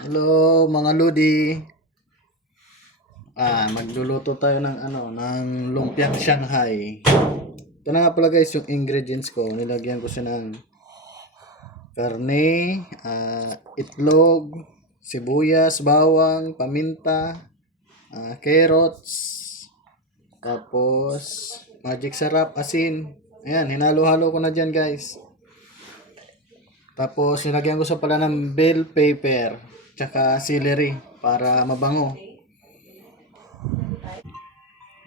Hello mga Lodi. Magluluto tayo ng ng lumpiang Shanghai. Ito na nga pala guys yung ingredients ko. Nilagyan ko siya ng karne, itlog, sibuyas, bawang, paminta, carrots, tapos magic sarap, asin. Ayan, hinalo-halo ko na dyan guys. Tapos nilagyan ko sa pala ng bell pepper, tsaka celery para mabango.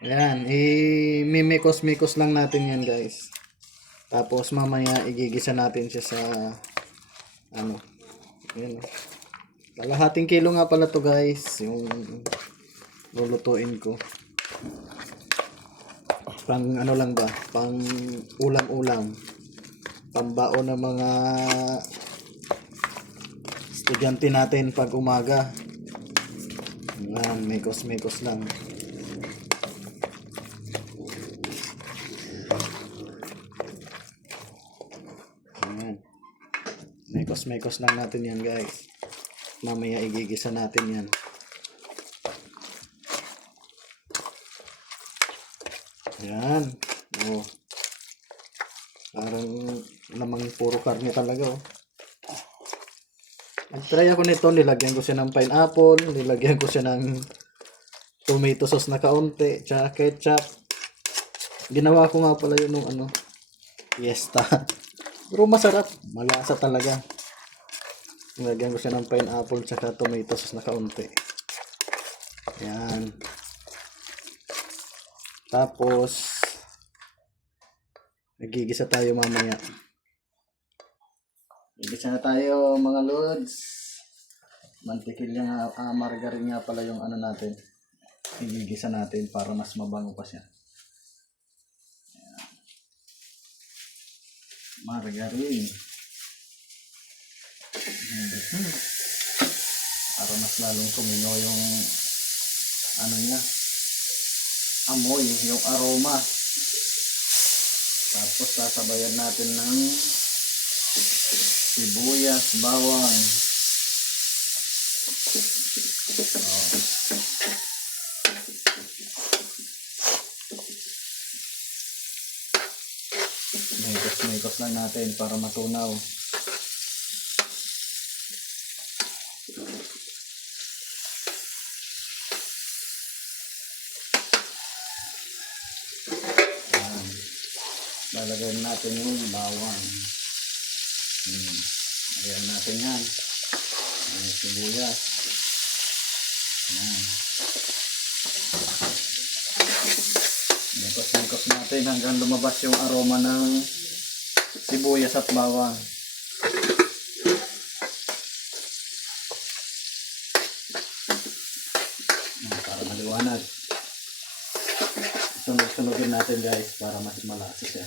Ayan, i-mimikos-mikos lang natin yan guys. Tapos mamaya igigisa natin siya sa ano, ayan. Kalahating kilo nga pala to guys, yung lulutuin ko. Pang ano lang ba, pang ulam-ulam. Pambaon ng mga estudyante natin pag umaga. Ayan, mikos-mikos lang. Ayan. Mekos-mekos lang natin yan guys. Mamaya igigisa natin yan. Ayan. Oh. Parang namang puro karne talaga oh. Nag-try ako nito, nilagyan ko siya ng pineapple, nilagyan ko siya ng tomato sauce na kaunti, tsaka ketchup. Ginawa ko nga pala yun nung fiesta. Pero masarap, malasa talaga. Nilagyan ko siya ng pineapple tsaka tomato sauce na kaunti. Ayan. Tapos nagigisa tayo mamaya. Gigisa na tayo mga lods. Mantikilya nga, margarine nga pala yung natin. Igigisa natin para mas mabango pa siya. Ayan. Margarine. Para mas lalong kumino yung niya, amoy, yung aroma. Tapos sasabayan natin ng sibuyas, bawang. Mikos lang natin para matunaw. Lalagyan natin yung bawang. Ayan natin yan. Ayan, sibuyas. Ayan. Mikos natin hanggang lumabas yung aroma ng sibuyas at bawang. Para maliwanag. Sunog-sunogin natin guys para mas malasa siya.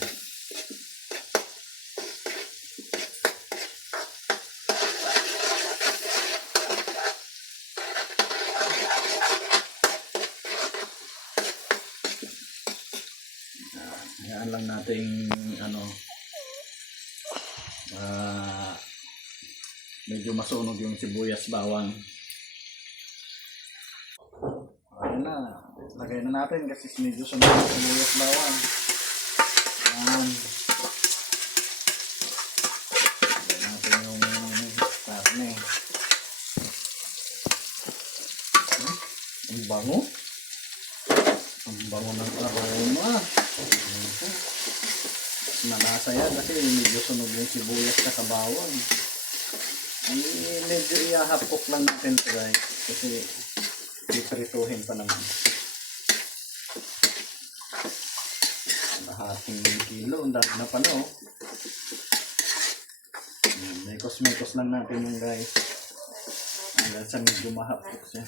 Hayaan lang natin medyo masunog yung sibuyas bawang. Ayan na, lagay na natin kasi medyo sunog yung sibuyas bawang. Ayan. Lagay natin yung karne. Ang bango. Ang bango ng aroma. Malasa yan kasi medyo sunog yung sibuyas sa bawang. Medyo i-half-cook lang natin ito guys kasi iprituhin pa naman. Lahating kilo, ang dami na pala oh. Mekos-mekos lang natin yung guys hanggang sa medyo ma-half-cook siya.